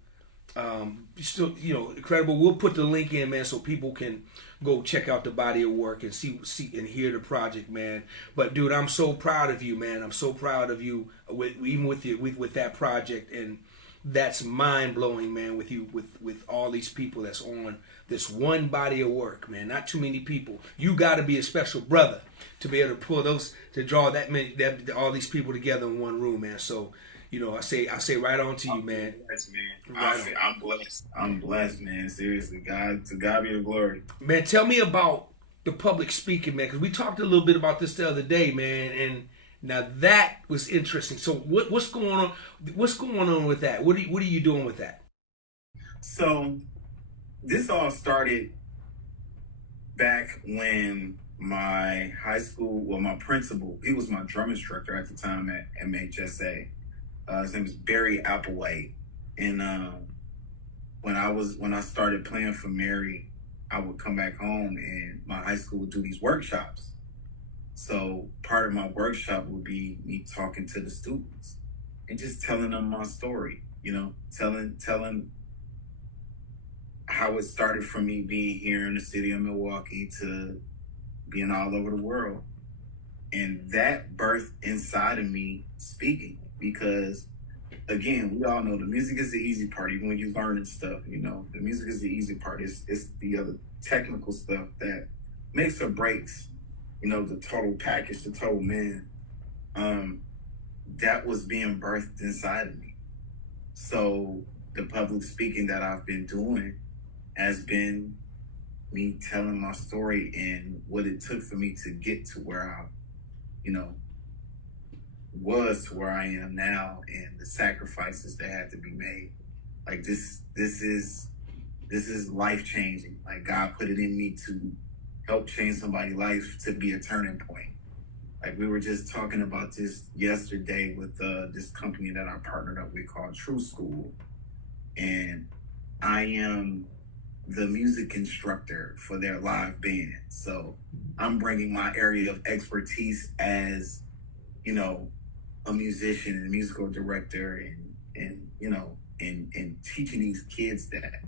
Still, incredible. We'll put the link in, man, so people can go check out the body of work and see and hear the project, man. But dude, I'm so proud of you, man. I'm so proud of you with that project, and that's mind blowing, man. With all these people that's on this one body of work, man. Not too many people. You got to be a special brother to be able to pull those, to draw all these people together in one room, man. So. I say right on to you, man. Blessed, man. I'm blessed. I'm blessed, man. Seriously, to God be the glory. Man, tell me about the public speaking, man, because we talked a little bit about this the other day, man, and now that was interesting. So what's going on? What's going on with that? What are you doing with that? So this all started back when my high school, my principal, he was my drum instructor at the time at MHSA. His name is Barry Applewhite, and when I started playing for Mary, I would come back home and my high school would do these workshops. So part of my workshop would be me talking to the students and just telling them my story, telling how it started from me being here in the city of Milwaukee to being all over the world, and that birthed inside of me speaking. Because, again, we all know the music is the easy part. Even when you learn stuff, the music is the easy part. It's the other technical stuff that makes or breaks, the total package, the total man. That was being birthed inside of me. So the public speaking that I've been doing has been me telling my story and what it took for me to get to where I, was to where I am now, and the sacrifices that had to be made. Like this is life changing. Like God put it in me to help change somebody's life, to be a turning point. Like we were just talking about this yesterday with this company that I partnered up with called True School, and I am the music instructor for their live band. So I'm bringing my area of expertise as a musician and a musical director, and teaching these kids that.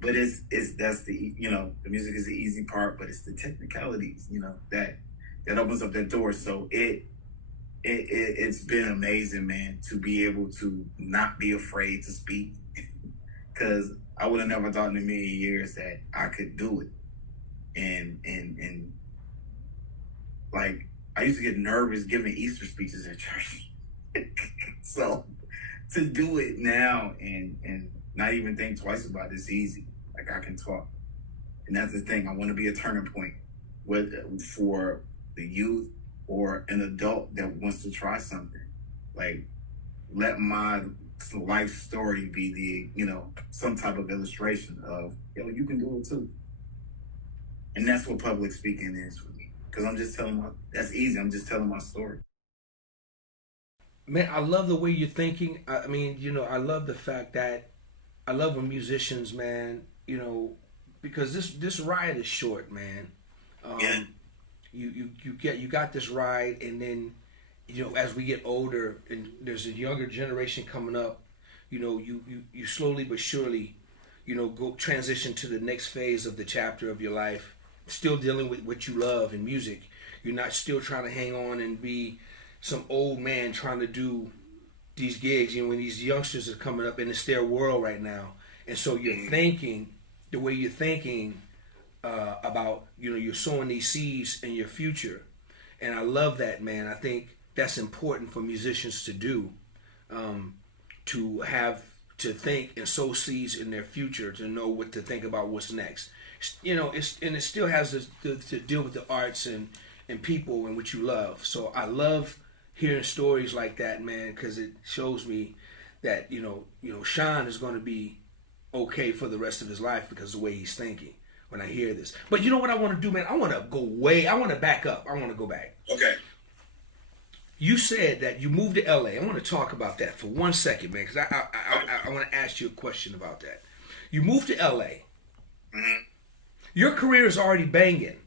But that's the the music is the easy part, but it's the technicalities that opens up that door. So it's been amazing, man, to be able to not be afraid to speak, because I would have never thought in a million years that I could do it, and like. I used to get nervous giving Easter speeches at church. So to do it now and not even think twice about it's easy. Like I can talk. And that's the thing. I want to be a turning point for the youth or an adult that wants to try something. Like let my life story be the, some type of illustration of, you can do it too. And that's what public speaking is for me. Because I'm just that's easy. I'm just telling my story. Man, I love the way you're thinking. I mean, I love the fact that I love when musicians, man, because this ride is short, man. Yeah. You got this ride, and then, as we get older and there's a younger generation coming up, you slowly but surely, go transition to the next phase of the chapter of your life. Still dealing with what you love in music. You're not still trying to hang on and be some old man trying to do these gigs. When these youngsters are coming up and it's their world right now. And so you're thinking, the way you're thinking about, you're sowing these seeds in your future. And I love that, man. I think that's important for musicians to do, to have to think and sow seeds in their future to know what to think about what's next. You know, it still has to deal with the arts and people and what you love. So I love hearing stories like that, man, because it shows me that you know Shonn is going to be okay for the rest of his life because of the way he's thinking. When I hear this, but you know what I want to do, man? I want to back up. I want to go back. Okay. You said that you moved to LA. I want to talk about that for 1 second, man, because I want to ask you a question about that. You moved to LA. Mm-hmm. Your career is already banging.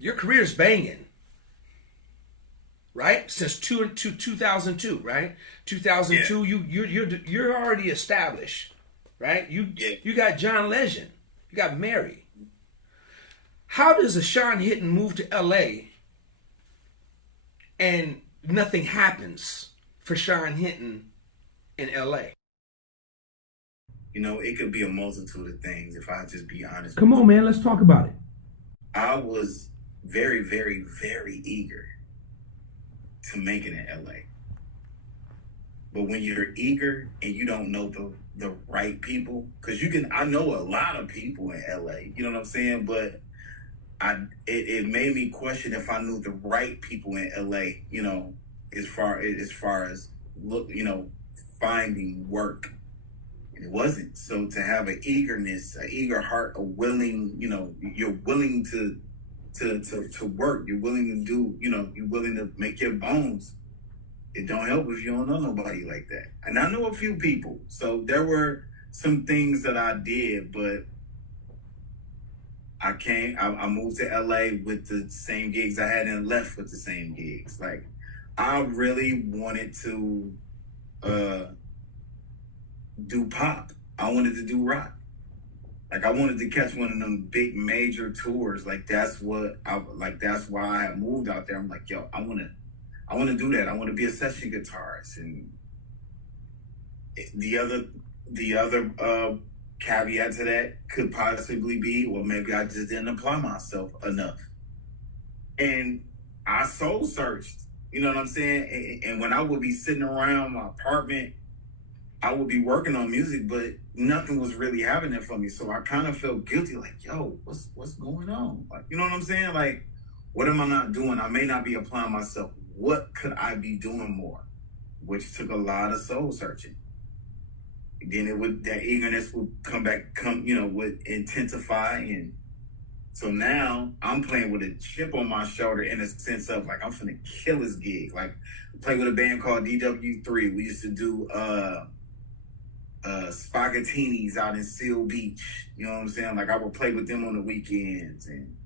Your career is banging, right? Since 2002, right? 2002, yeah. You're already established, right? You got John Legend. You got Mary. How does a Shonn Hinton move to LA and nothing happens for Shonn Hinton in LA? You know, it could be a multitude of things if I just be honest. Come on, man, let's talk about it. I was very, very, very eager to make it in LA. But when you're eager and you don't know the right people, because I know a lot of people in LA, you know what I'm saying? But it made me question if I knew the right people in LA, you know, as far as finding work. And it wasn't. So to have an eagerness, an eager heart, a willing, you know, you're willing to work, you're willing to do, you know, you're willing to make your bones. It don't help if you don't know nobody like that. And I know a few people. So there were some things that I did, but I moved to LA with the same gigs I had and left with the same gigs. Like, I really wanted to do pop. I wanted to do rock. Like, I wanted to catch one of them big major tours. Like, that's why I moved out there. I'm like, yo, I want to do that. I want to be a session guitarist. And the other caveat to that could possibly be, well, maybe I just didn't apply myself enough. And I soul searched, you know what I'm saying? And when I would be sitting around my apartment, I would be working on music, but nothing was really happening for me. So I kind of felt guilty, like, yo, what's going on? Like, you know what I'm saying? Like, what am I not doing? I may not be applying myself. What could I be doing more? Which took a lot of soul searching. Then that eagerness would would intensify. And so now I'm playing with a chip on my shoulder in a sense of like, I'm finna kill this gig. Like, I played with a band called DW3. We used to do Spaghettinis out in Seal Beach. You know what I'm saying? Like, I would play with them on the weekends. And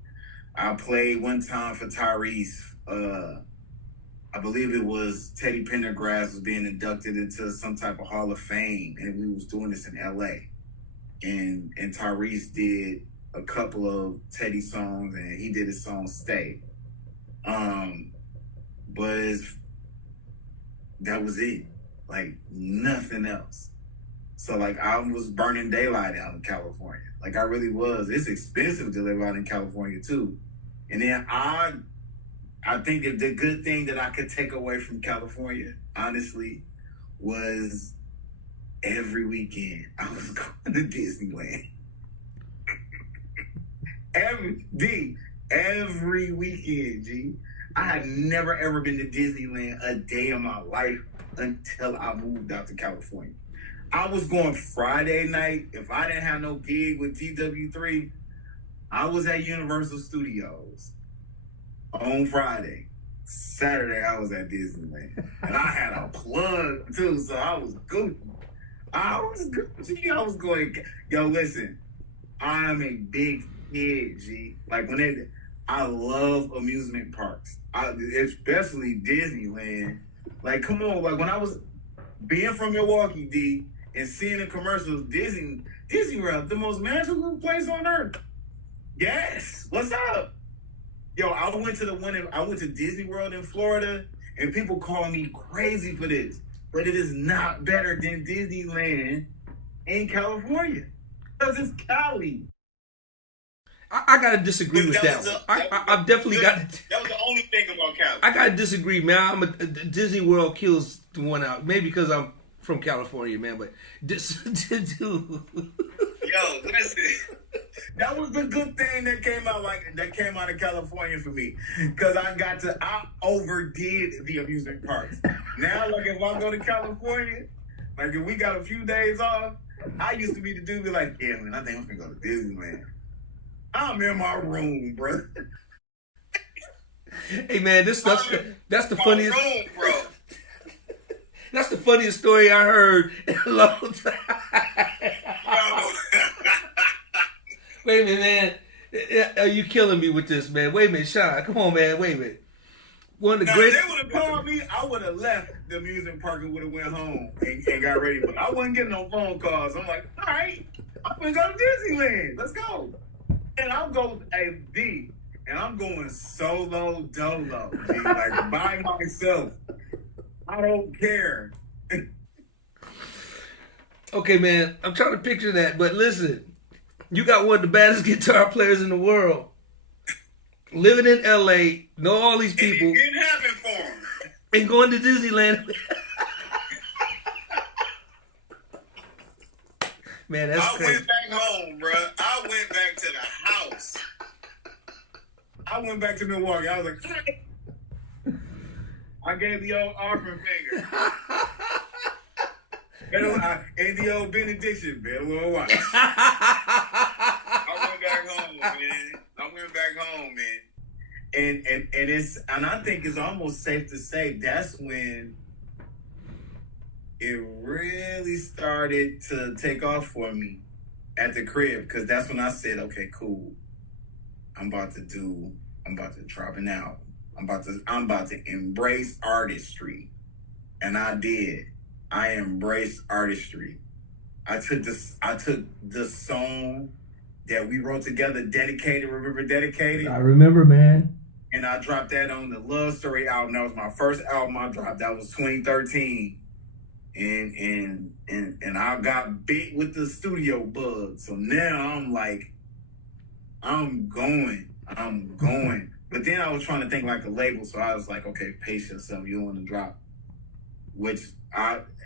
I played one time for Tyrese. I believe it was Teddy Pendergrass was being inducted into some type of Hall of Fame, and we was doing this in LA. And Tyrese did a couple of Teddy songs, and he did his song Stay. But that was it. Like, nothing else. So, like, I was burning daylight out in California. Like, I really was. It's expensive to live out in California, too. And then I think that the good thing that I could take away from California, honestly, was every weekend I was going to Disneyland. Every weekend, G. I had never, ever been to Disneyland a day in my life until I moved out to California. I was going Friday night. If I didn't have no gig with TW3, I was at Universal Studios on Friday. Saturday, I was at Disneyland. And I had a plug, too, so I was good. I was going, yo, listen, I'm a big kid, G. Like, I love amusement parks, especially Disneyland. Like, come on, like, when I was being from Milwaukee, D, and seeing the commercials, Disney World, the most magical place on earth. Yes, what's up? Yo, I went to Disney World in Florida, and people call me crazy for this, but it is not better than Disneyland in California, because it's Cali. I gotta disagree with that one. I've definitely got. That was the only thing about Cali. I gotta disagree, man. Disney World kills the one out. Maybe because I'm from California, man. But this, dude. Yo, listen. That was the good thing that came out of California for me. Cause I overdid the amusement parks. Now, like if I go to California, like if we got a few days off, I used to be the dude be like, yeah, man, I think I'm gonna go to Disneyland. I'm in my room, bro. Hey man, that's the funniest. Room, bro. That's the funniest story I heard in a long time. Wait a minute, man. Are you killing me with this, man? Wait a minute, Shonn. Come on, man. Wait a minute. One of the Now, great. if they would have called me, I would have left the amusement park and would have went home and got ready. But I wasn't getting no phone calls. I'm like, all right, I'm gonna go to Disneyland. Let's go. And I'll go a D. And I'm going solo dolo, G, like by myself. I don't care. Okay, man. I'm trying to picture that, but listen, you got one of the baddest guitar players in the world, living in LA, know all these people, And it didn't happen for him. and going to Disneyland. Man, that's I crazy. went back home, bro. I went back to the house. I went back to Milwaukee. I was like, I gave the old offering finger. And the old benediction, better Lord watch. I went back home, man. And I think it's almost safe to say that's when it really started to take off for me at the crib, because that's when I said, okay, cool. I'm about to drop an album. I'm about to embrace artistry. And I did. I embraced artistry. I took the song that we wrote together, Dedicated, remember Dedicated? I remember, man. And I dropped that on the Love Story album. That was my first album I dropped. That was 2013. And I got big with the studio bug. So now I'm like, I'm going. But then I was trying to think like a label, so I was like, okay, pace yourself. You don't want to drop.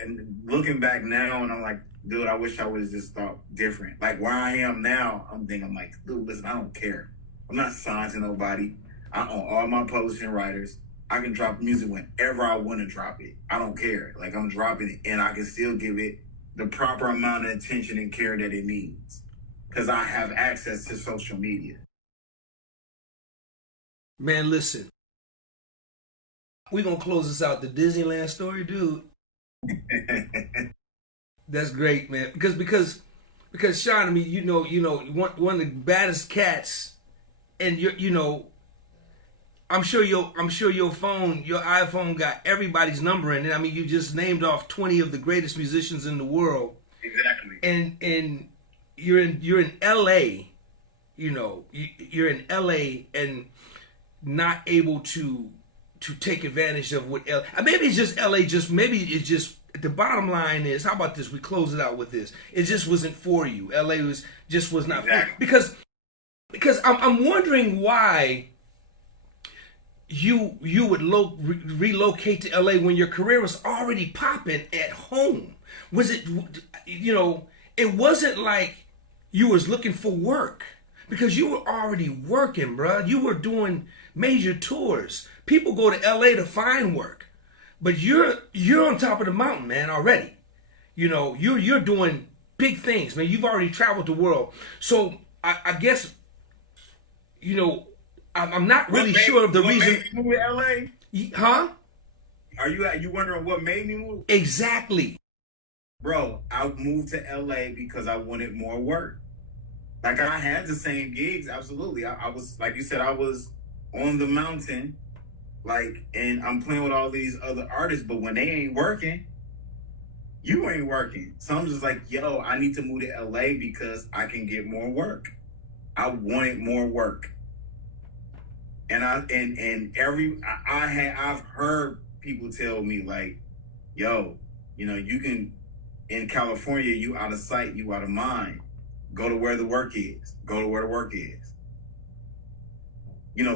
And looking back now, and I'm like, dude, I wish I would have just thought different. Like where I am now, I'm like, dude, listen, I don't care. I'm not signed to nobody. I own all my publishing writers. I can drop music whenever I want to drop it. I don't care. Like I'm dropping it, and I can still give it the proper amount of attention and care that it needs, because I have access to social media. Man, listen. We're going to close this out. The Disneyland story, dude. That's great, man. Because Shonn, I mean, you know, one of the baddest cats, and I'm sure your iPhone got everybody's number in it. I mean, you just named off 20 of the greatest musicians in the world. Exactly. And you're in LA, you're in LA and not able to take advantage of what maybe it's just LA. Maybe it's just the bottom line is, how about this? We close it out with this. It just wasn't for you. LA was not exactly. for you. Because I'm wondering why you would relocate to LA when your career was already popping at home. Was it, it wasn't like you was looking for work, because you were already working, bruh. You were doing major tours. People go to LA to find work, but you're on top of the mountain, man, already. You're doing big things, man. You've already traveled the world. So I guess, I'm not really sure of the reason. Made you move to LA? Huh? Are you wondering what made me move? Exactly. Bro, I moved to LA because I wanted more work. Like, I had the same gigs, absolutely. I was, like you said, I was on the mountain, and I'm playing with all these other artists, but when they ain't working, you ain't working. So I'm just like, yo, I need to move to LA because I can get more work. I wanted more work. And I've heard people tell me, like, yo, you can, in California, you out of sight, you out of mind. Go to where the work is.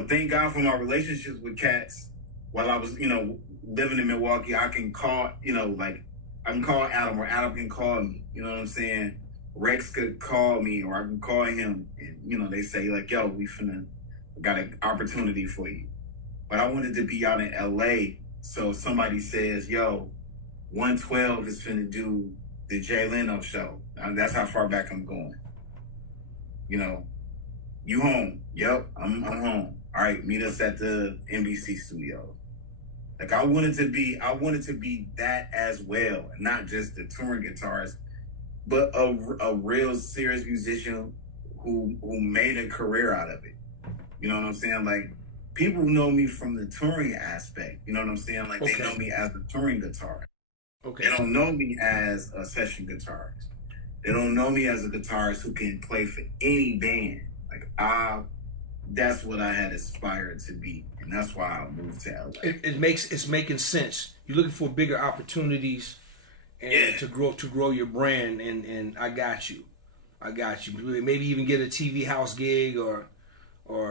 Thank God for my relationships with cats. While I was, living in Milwaukee, I can call, I can call Adam, or Adam can call me. You know what I'm saying? Rex could call me, or I can call him, and you know, they say like, "Yo, we got an opportunity for you." But I wanted to be out in LA, so somebody says, "Yo, 112 is finna do the Jay Leno show." That's how far back I'm going. You know, you home? Yep, I'm home. All right, meet us at the NBC studio. Like I wanted to be that as well, and not just the touring guitarist, but a real serious musician who made a career out of it. You know what I'm saying? Like people know me from the touring aspect. You know what I'm saying? Like they know me as a touring guitarist. Okay. They don't know me as a session guitarist. They don't know me as a guitarist who can play for any band. Like that's what I had aspired to be, and that's why I moved to LA. It's making sense. You're looking for bigger opportunities and to grow your brand, and I got you. Maybe even get a TV house gig or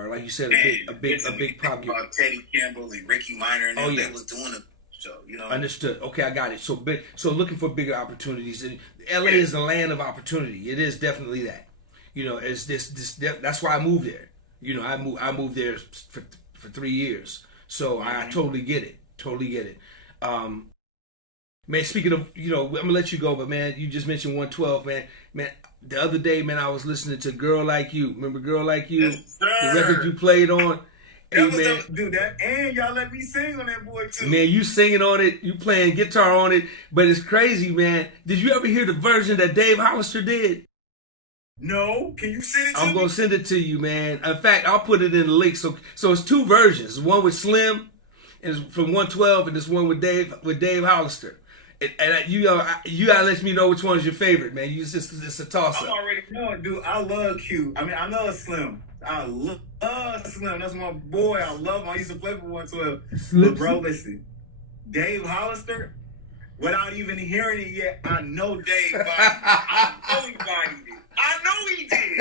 like you said, a big pop gig. About Teddy Campbell and Ricky Minor and they was doing a show, you know. Understood. Okay, I got it. So looking for bigger opportunities. And LA is the land of opportunity. It is definitely that. You know, it's that's why I moved there. You know, I moved there for 3 years. So I totally get it. Man, speaking of, you know, I'm gonna let you go, but man, you just mentioned 112, man. The other day, man, I was listening to "Girl Like You." Remember "Girl Like You"? Yes, sir. The record you played on. Hey, man, dude, and y'all let me sing on that boy too. Man, you singing on it, you playing guitar on it, but it's crazy, man. Did you ever hear the version that Dave Hollister did? No, can you send it to me? I'm gonna send it to you, man. In fact, I'll put it in the link. So it's 2 versions. One with Slim, and it's from 112, and this one with Dave Hollister. And you gotta let me know which one is your favorite, man. It's a toss up. I'm already knowing, dude. I love Q. I mean, I love Slim. I love Slim. That's my boy. I love him. I used to play for 112. But bro, listen, Dave Hollister. Without even hearing it yet, I know Dave bodied it. I know he bodied it. I know he did.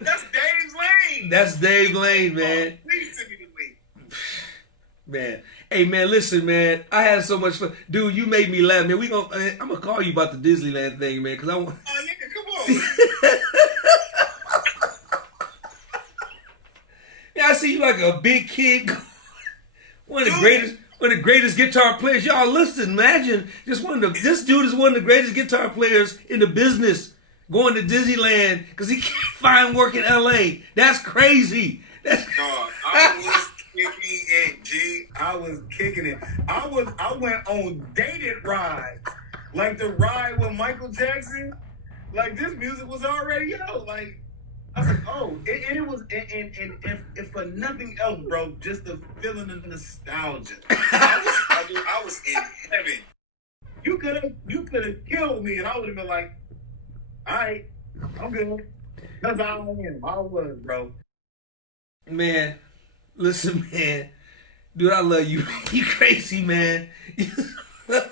That's his lane. That's Dave's lane. That's Dave Lane, man. Please send me the link. Man. Hey, man, listen, man. I had so much fun. Dude, you made me laugh, man. I'm going to call you about the Disneyland thing, man, because I want... Oh, yeah, come on. Yeah, I see you like a big kid. One of the greatest guitar players. Y'all listen, imagine this dude is one of the greatest guitar players in the business going to Disneyland because he can't find work in LA. That's crazy. I was kicking it, G. I was kicking it. I went on dated rides. Like the ride with Michael Jackson. Like this music was already out. Like I was like, oh, and it was, and for nothing else, bro, just the feeling of nostalgia. I was in heaven. You could have killed me, and I would have been like, all right, I'm good. That's how I am. I was, bro. Man, listen, man, dude, I love you. You crazy, man. I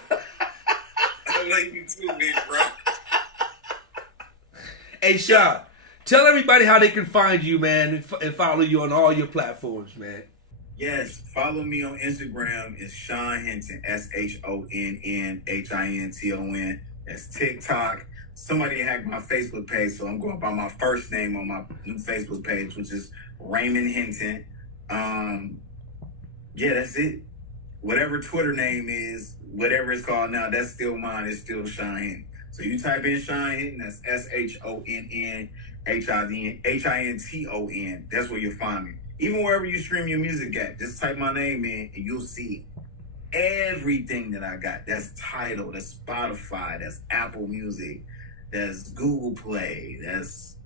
love you too, big bro. Hey, Shonn. Tell everybody how they can find you, man, and follow you on all your platforms, man. Yes, follow me on Instagram. It's Shonn Hinton, SHONNHINTON. That's TikTok. Somebody hacked my Facebook page, so I'm going by my first name on my new Facebook page, which is Raymond Hinton. Yeah, that's it. Whatever Twitter name is, whatever it's called now, that's still mine. It's still Shonn Hinton. So you type in Shonn Hinton, that's SHONNHINTON. That's where you'll find me. Even wherever you stream your music at, just type my name in and you'll see everything that I got. That's Tidal, that's Spotify, that's Apple Music, that's Google Play, that's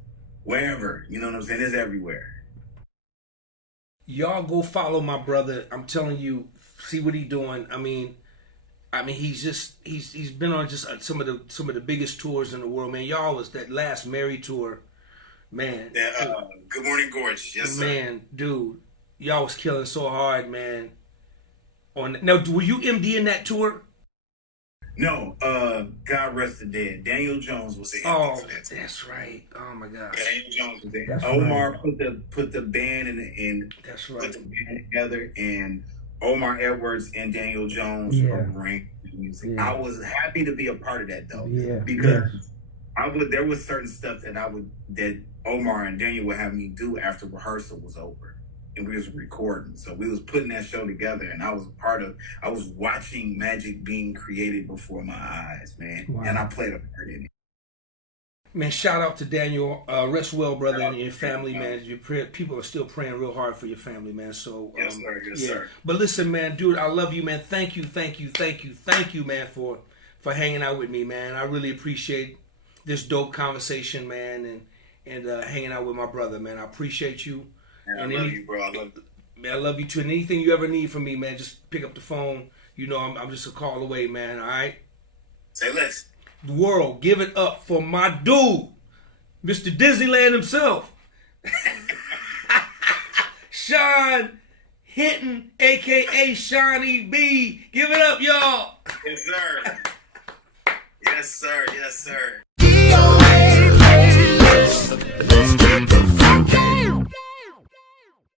wherever. You know what I'm saying? It's everywhere. Y'all go follow my brother. I'm telling you, see what he's doing. I mean, he's been on just some of the biggest tours in the world, man. Y'all was that last Mary tour, man. Good Morning Gorgeous, yes sir. Man, dude, y'all was killing so hard, man. Now, were you MD in that tour? No, God rest the dead. Daniel Jones was the MD for that tour. That's right. Oh my God. Daniel Jones was there. Omar right. put the band in. That's right. Put the band together, and Omar Edwards and Daniel Jones ring music. Yeah. I was happy to be a part of that though. Yeah. Because there was certain stuff that Omar and Daniel would have me do after rehearsal was over. And we was recording. So we was putting that show together, and I was watching magic being created before my eyes, man. Wow. And I played a part in it. Man, shout out to Daniel. Rest well, brother, and your family, man. People are still praying real hard for your family, man. So, Yes, sir. Yes, sir. But listen, man, dude, I love you, man. Thank you, man, for hanging out with me, man. I really appreciate this dope conversation, man, and hanging out with my brother, man. I appreciate you. Man, I love you, bro. I love you. Man, I love you too. And anything you ever need from me, man, just pick up the phone. You know, I'm just a call away, man. All right. Say less. The world, give it up for my dude, Mr. Disneyland himself, Shonn Hinton, aka Shawnee B. Give it up, y'all. Yes, sir. Yes, sir. Yes, sir. DOA playlist. Let's get the